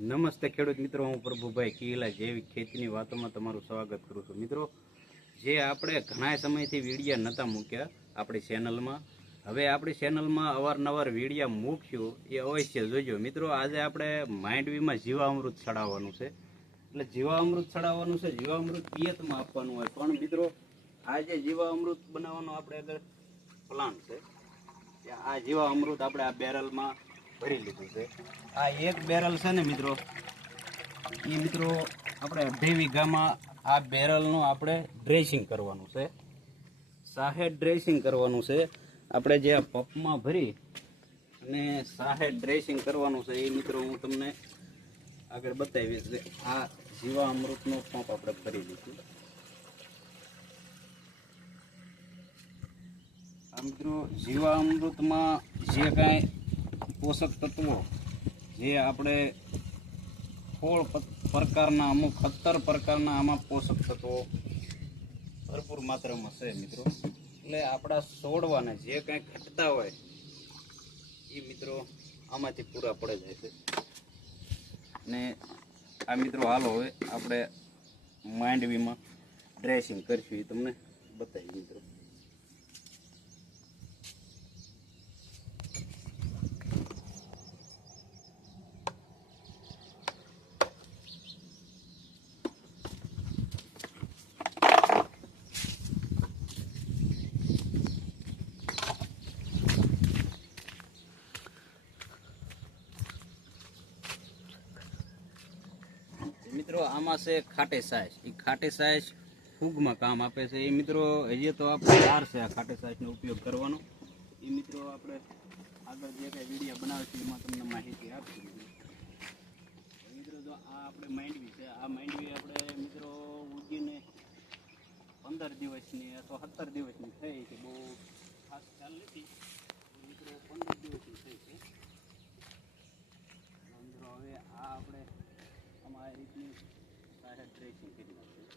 નમસ્તે ખેડૂત મિત્રો, હું પ્રભુભાઈ કિલા જૈવિક ખેતીની વાતોમાં તમારું સ્વાગત કરું છું. મિત્રો, જે આપણે ઘણા સમયથી વિડીયા નહોતા મૂક્યા આપણી ચેનલમાં, હવે આપણી ચેનલમાં અવારનવાર વિડીયા મૂક્યું એ અવશ્ય જોજો. મિત્રો, આજે આપણે માંડવીમાં જીવામૃત ચડાવવાનું છે. એટલે જીવામૃત ચડાવવાનું છે, જીવામૃત પિયતમાં આપવાનું હોય. પણ મિત્રો, આ જે જીવામૃત બનાવવાનો આપણે આગળ પ્લાન છે, આ જીવામૃત આપણે આ બેરલમાં ભરી લીધું છે. આ એક બેરલ છે ને મિત્રો, એ મિત્રો આપણે 2.5 વીઘામાં આ બેરલનું આપણે ડ્રેસિંગ કરવાનું છે. 60 ડ્રેસિંગ કરવાનું છે. આપણે જે આ પંપમાં ભરી અને 60 ડ્રેસિંગ કરવાનું છે એ મિત્રો હું તમને આગળ બતાવીશ. આ જીવામૃતનો પંપ આપણે ભરી લીધું. આ મિત્રો જીવામૃતમાં જે કાંઈ પોષક તત્વો જે આપણે 16 પ્રકારના અમુક 17 પ્રકારના આમાં પોષક તત્વો ભરપૂર માત્રામાં છે મિત્રો. એટલે આપણા છોડવાને જે કંઈ ઘટતા હોય એ મિત્રો આમાંથી પૂરા પડે જાય છે. અને આ મિત્રો હાલો હવે આપણે માંડવીમાં ડ્રેસિંગ કરીશું એ તમને બતાવી મિત્રો. મિત્રો આમાં છે ખાટી સાઈઝ. એ ખાટી સાઈઝ ફૂગમાં કામ આપે છે. એ મિત્રો હજી તો આપણે વાર છે આ ખાટી સાઈઝનો ઉપયોગ કરવાનો. એ મિત્રો આપણે આગળ જે કંઈ વિડીયો બનાવીશું એમાં તમને માહિતી આપીશું. મિત્રો જો આ આપણે માંડવી છે, આ માંડવી આપણે મિત્રો ઉગીને 15 દિવસની અથવા 17 દિવસની થઈ છે. બહુ ખાસ ખ્યાલ નથી મિત્રો, 15 દિવસની થઈ છે મિત્રો. હવે આ આપણે આ રીતની સારા ડ્રેસિંગ કરી નાખીએ.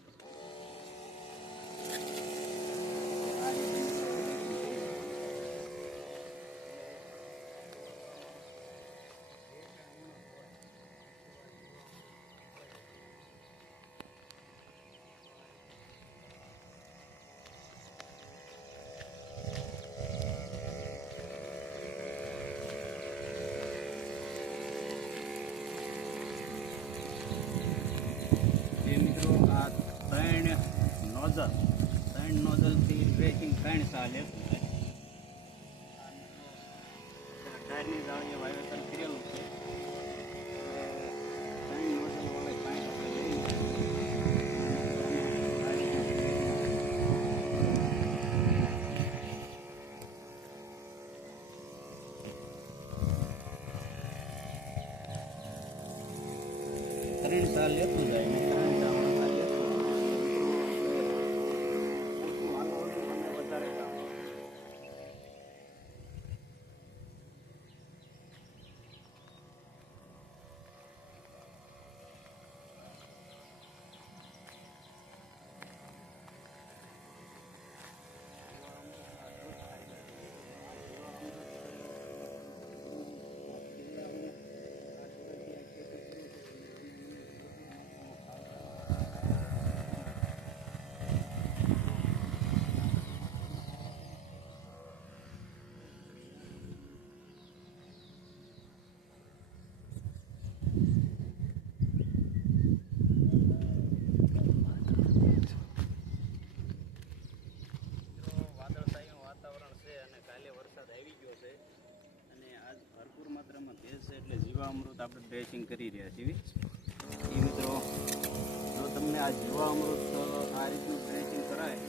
ત્રણ નોઝલથી ડ્રેસિંગ 3 સાલ લેતું છે. ટાયરની જાળીએ વાવેતર કરેલું છે. 3 નોઝલ વાળે 3 સાલ લેતું જાય ને 3 સાલ એટલે જીવામૃત આપણે ડ્રેસિંગ કરી રહ્યા છીએ. એ મિત્રો જો તમને આ જીવામૃત આ રીતનું ડ્રેસિંગ કરાય